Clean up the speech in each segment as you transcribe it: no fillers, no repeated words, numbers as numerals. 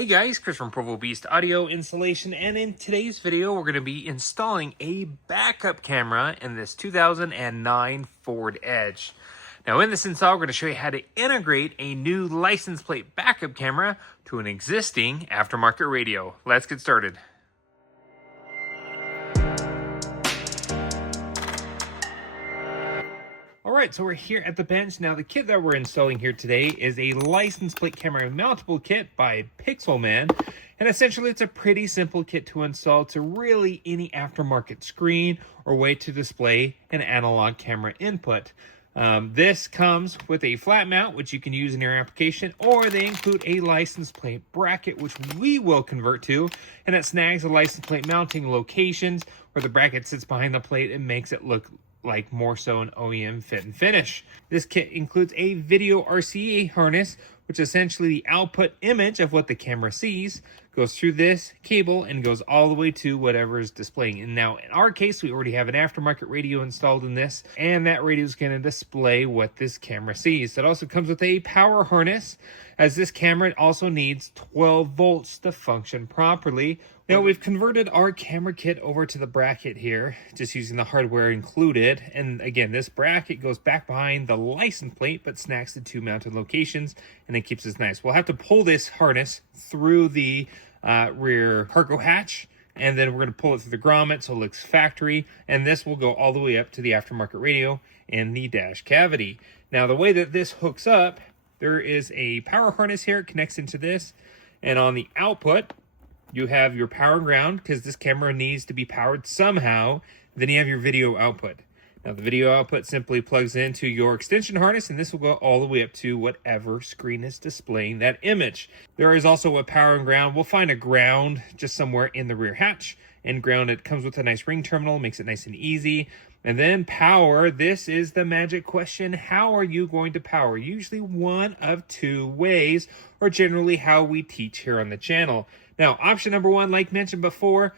Hey guys, Chris from Provo Beast Audio Installation, and in today's video we're going to be installing a backup camera in this 2009 Ford Edge. Now in this install we're going to show you how to integrate a new license plate backup camera to an existing aftermarket radio. Let's get started. Alright, so we're here at the bench. Now the kit that we're installing here today is a license plate camera mountable kit by Pixelman. And essentially it's a pretty simple kit to install to really any aftermarket screen or way to display an analog camera input. This comes with a flat mount, which you can use in your application, or they include a license plate bracket, which we will convert to, and it snags the license plate mounting locations where the bracket sits behind the plate and makes it look like more so an OEM fit and finish. This kit includes a video RCA harness, which is essentially the output image of what the camera sees, goes through this cable and goes all the way to whatever is displaying. And now in our case, we already have an aftermarket radio installed in this, and that radio is going to display what this camera sees. It also comes with a power harness, as this camera also needs 12 volts to function properly. Now we've converted our camera kit over to the bracket here, just using the hardware included. And again, this bracket goes back behind the license plate, but snags the two mounted locations, and it keeps us nice. We'll have to pull this harness through the rear cargo hatch, and then we're going to pull it through the grommet so it looks factory, and this will go all the way up to the aftermarket radio in the dash cavity. Now the way that this hooks up, there is a power harness here, it connects into this, and on the output you have your power and ground, because this camera needs to be powered somehow. Then you have your video output. Now the video output simply plugs into your extension harness, and this will go all the way up to whatever screen is displaying that image. There is also a power and ground. We'll find a ground just somewhere in the rear hatch, and ground, it comes with a nice ring terminal, makes it nice and easy. And then power, this is the magic question. How are you going to power? Usually one of two ways, or generally how we teach here on the channel. Now, option number one, like mentioned before,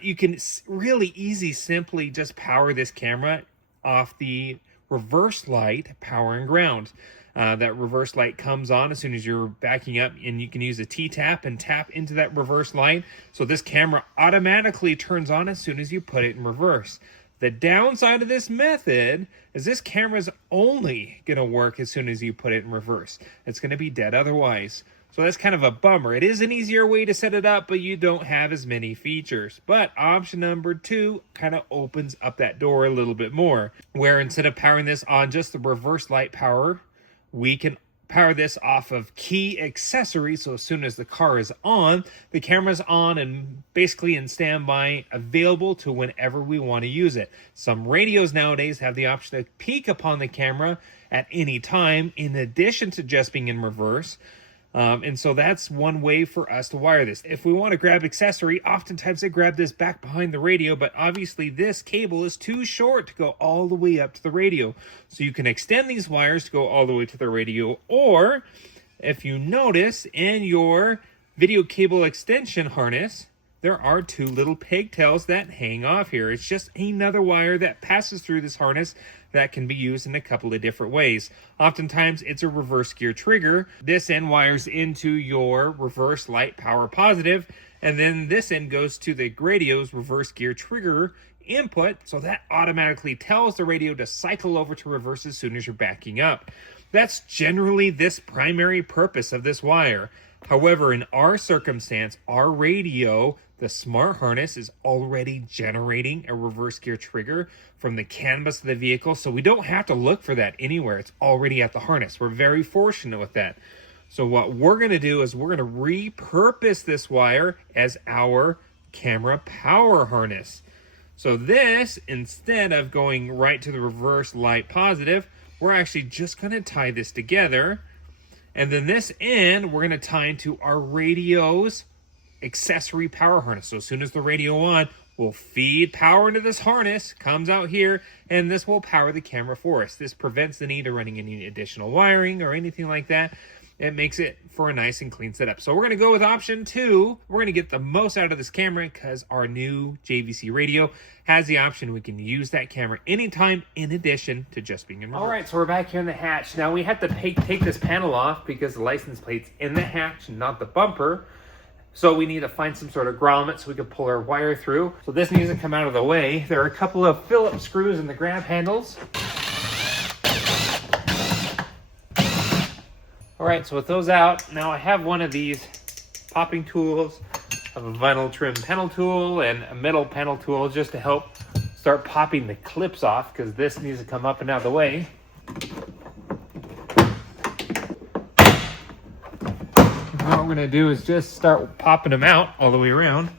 you can really simply just power this camera off the reverse light, power and ground. That reverse light comes on as soon as you're backing up, and you can use a T-tap and tap into that reverse light. So this camera automatically turns on as soon as you put it in reverse. The downside of this method is this camera is only going to work as soon as you put it in reverse. It's going to be dead otherwise. So that's kind of a bummer. It is an easier way to set it up, but you don't have as many features. But option number two kind of opens up that door a little bit more, where instead of powering this on just the reverse light power, we can power this off of key accessories. So as soon as the car is on, the camera's on and basically in standby, available to whenever we want to use it. Some radios nowadays have the option to peek upon the camera at any time, in addition to just being in reverse. And so that's one way for us to wire this. If we want to grab accessory, oftentimes they grab this back behind the radio, but obviously this cable is too short to go all the way up to the radio. So you can extend these wires to go all the way to the radio, or if you notice in your video cable extension harness, there are two little pigtails that hang off here. It's just another wire that passes through this harness that can be used in a couple of different ways. Oftentimes, it's a reverse gear trigger. This end wires into your reverse light power positive, and then this end goes to the radio's reverse gear trigger input, so that automatically tells the radio to cycle over to reverse as soon as you're backing up. That's generally this primary purpose of this wire. However, in our circumstance, our radio, the smart harness, is already generating a reverse gear trigger from the canvas of the vehicle, so we don't have to look for that anywhere. It's already at the harness. We're very fortunate with that. So what we're going to do is we're going to repurpose this wire as our camera power harness. So this, instead of going right to the reverse light positive, we're actually just going to tie this together. And then this end, we're going to tie into our radio's accessory power harness. So as soon as the radio on, we'll feed power into this harness, comes out here, and this will power the camera for us. This prevents the need of running any additional wiring or anything like that. It makes it for a nice and clean setup. So we're going to go with option two. We're going to get the most out of this camera because our new JVC radio has the option we can use that camera anytime in addition to just being in reverse. All right, so we're back here in the hatch. Now we have to take this panel off because the license plate's in the hatch, not the bumper. So we need to find some sort of grommet so we can pull our wire through. So this needs to come out of the way. There are a couple of Phillips screws in the grab handles. All right, so with those out, now I have one of these popping tools. I have a vinyl trim panel tool and a metal panel tool just to help start popping the clips off, because this needs to come up and out of the way. And what we're gonna do is just start popping them out all the way around.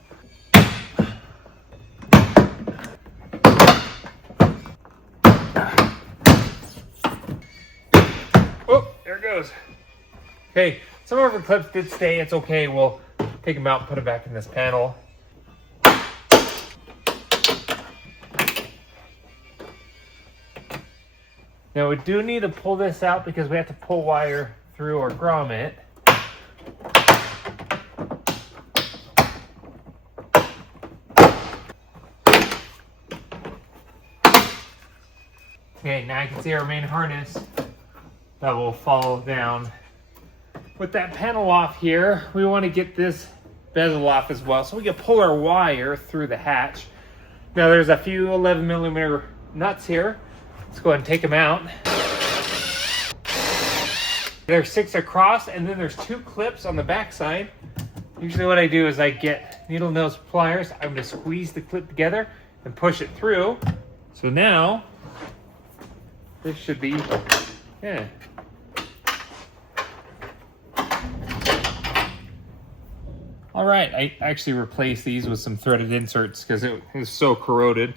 Oh, there it goes. Okay, some of our clips did stay, it's okay. We'll take them out and put them back in this panel. Now we do need to pull this out because we have to pull wire through our grommet. Okay, now you can see our main harness that will fall down. With that panel off here, we want to get this bezel off as well so we can pull our wire through the hatch. Now there's a few 11mm nuts here. Let's go ahead and take them out. There's 6 across, and then there's 2 clips on the back side. Usually what I do is I get needle nose pliers. I'm going to squeeze the clip together and push it through. So now, this should be, yeah. All right, I actually replaced these with some threaded inserts because it was so corroded.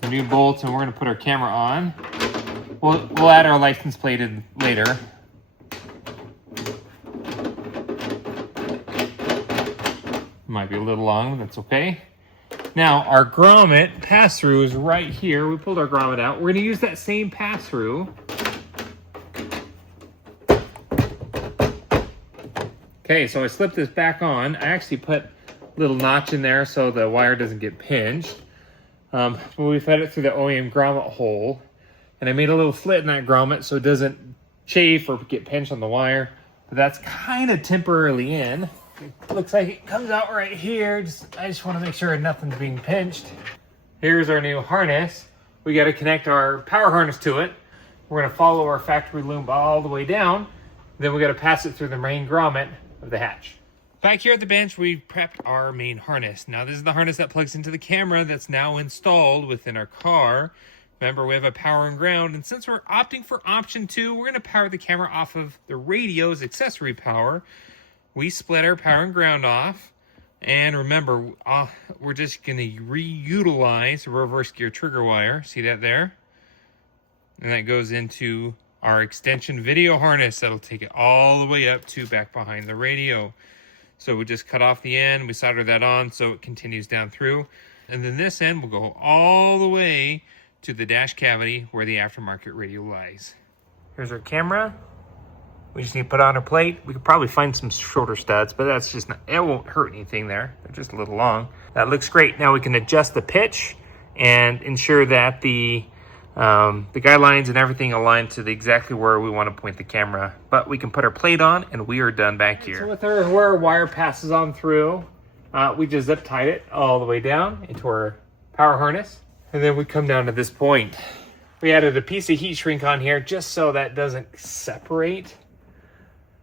Some new bolts, and we're gonna put our camera on. We'll add our license plate in later. Might be a little long, but that's okay. Now, our grommet pass-through is right here. We pulled our grommet out. We're gonna use that same pass-through. Okay, so I slipped this back on. I actually put a little notch in there so the wire doesn't get pinched. We fed it through the OEM grommet hole, and I made a little slit in that grommet so it doesn't chafe or get pinched on the wire. But that's kind of temporarily in. It looks like it comes out right here. I just want to make sure nothing's being pinched. Here's our new harness. We got to connect our power harness to it. We're going to follow our factory loom all the way down. Then we got to pass it through the main grommet of the hatch. Back here at the bench, we prepped our main harness. Now this is the harness that plugs into the camera that's now installed within our car. Remember, we have a power and ground, and since we're opting for option 2, we're going to power the camera off of the radio's accessory power. We split our power and ground off, and remember, we're just going to reutilize the reverse gear trigger wire. See that there? And that goes into our extension video harness that'll take it all the way up to back behind the radio. So we just cut off the end, we solder that on so it continues down through. And then this end will go all the way to the dash cavity where the aftermarket radio lies. Here's our camera. We just need to put on our plate. We could probably find some shorter studs, but that's just not, it won't hurt anything there. They're just a little long. That looks great. Now we can adjust the pitch and ensure that the guidelines and everything align to exactly where we want to point the camera. But we can put our plate on and we are done back here. So with where our wire passes on through, we just zip tied it all the way down into our power harness. And then we come down to this point. We added a piece of heat shrink on here just so that doesn't separate.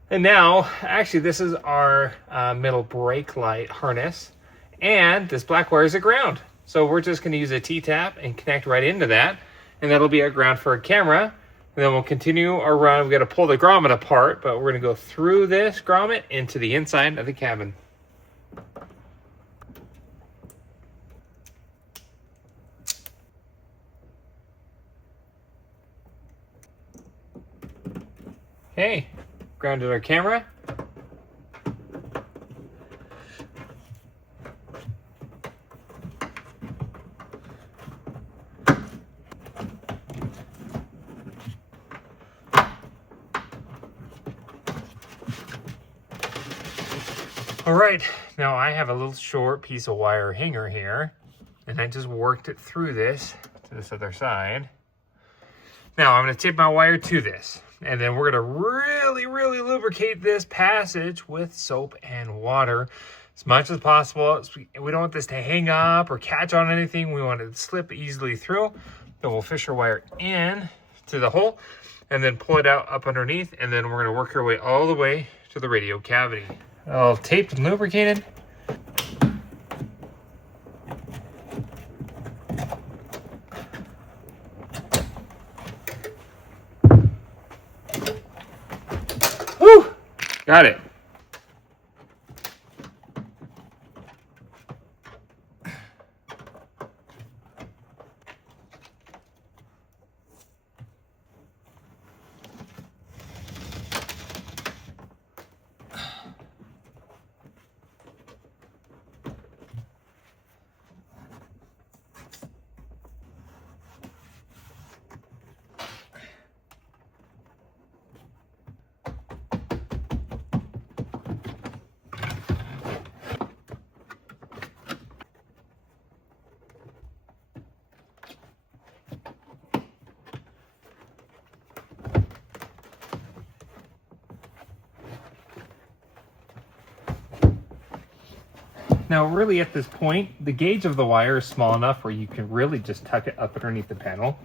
And now, actually this is our middle brake light harness. And this black wire is a ground. So we're just going to use a T-tap and connect right into that. And that'll be our ground for our camera. And then we'll continue our run. We've got to pull the grommet apart, but we're going to go through this grommet into the inside of the cabin. Okay, grounded our camera. All right, now I have a little short piece of wire hanger here, and I just worked it through this to this other side. Now I'm gonna tape my wire to this, and then we're gonna really lubricate this passage with soap and water as much as possible. We don't want this to hang up or catch on anything. We want it to slip easily through. So we'll fish our wire in to the hole and then pull it out up underneath, and then we're going to work our way all the way to the radio cavity. All taped and lubricated. Woo! Got it. Now, really at this point, the gauge of the wire is small enough where you can really just tuck it up underneath the panel.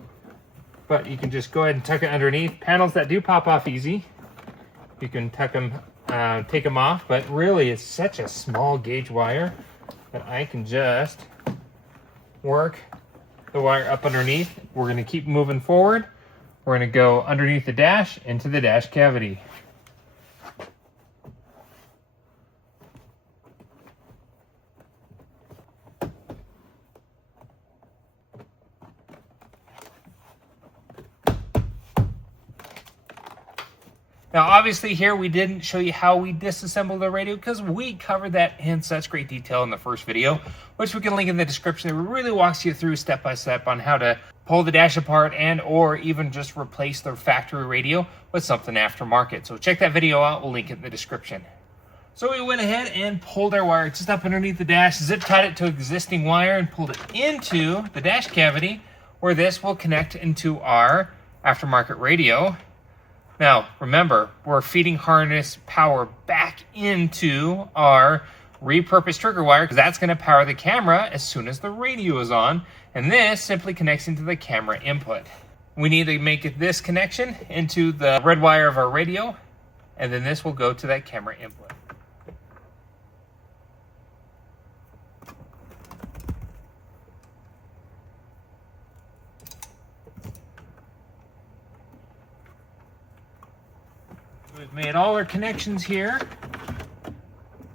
But you can just go ahead and tuck it underneath. Panels that do pop off easy, you can tuck them, take them off. But really, it's such a small gauge wire that I can just work the wire up underneath. We're going to keep moving forward. We're going to go underneath the dash into the dash cavity. Now, obviously here we didn't show you how we disassemble the radio because we covered that in such great detail in the first video, which we can link in the description. It really walks you through step by step on how to pull the dash apart and or even just replace the factory radio with something aftermarket. So check that video out. We'll link it in the description. So we went ahead and pulled our wire just up underneath the dash, zip tied it to existing wire and pulled it into the dash cavity where this will connect into our aftermarket radio. Now, remember, we're feeding harness power back into our repurposed trigger wire because that's going to power the camera as soon as the radio is on, and this simply connects into the camera input. We need to make this connection into the red wire of our radio, and then this will go to that camera input. We've made all our connections here.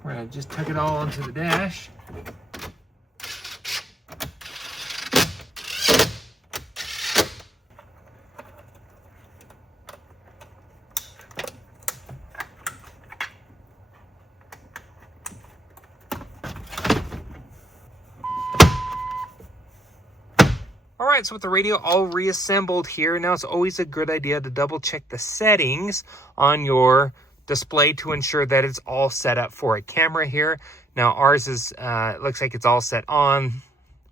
We're going to just tuck it all onto the dash. Alright, so with the radio all reassembled here, now it's always a good idea to double check the settings on your display to ensure that it's all set up for a camera here. Now ours is, it looks like it's all set on.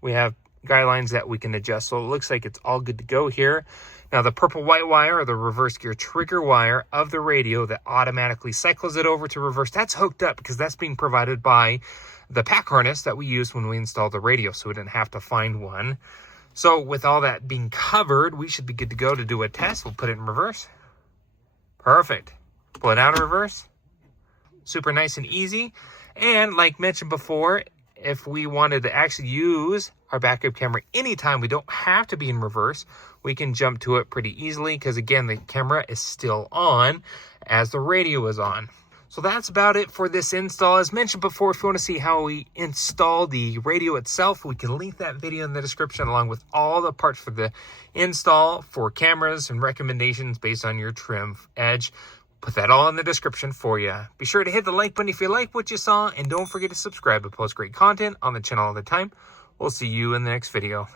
We have guidelines that we can adjust, so it looks like it's all good to go here. Now the purple white wire, or the reverse gear trigger wire of the radio that automatically cycles it over to reverse, that's hooked up because that's being provided by the pack harness that we used when we installed the radio, so we didn't have to find one. So with all that being covered, we should be good to go to do a test. We'll put it in reverse. Perfect. Pull it out of reverse. Super nice and easy. And like mentioned before, if we wanted to actually use our backup camera anytime, we don't have to be in reverse. We can jump to it pretty easily because, again, the camera is still on as the radio is on. So that's about it for this install. As mentioned before, if you want to see how we install the radio itself, we can link that video in the description along with all the parts for the install for cameras and recommendations based on your trim edge. Put that all in the description for you. Be sure to hit the like button if you like what you saw, and don't forget to subscribe to post great content on the channel all the time. We'll see you in the next video.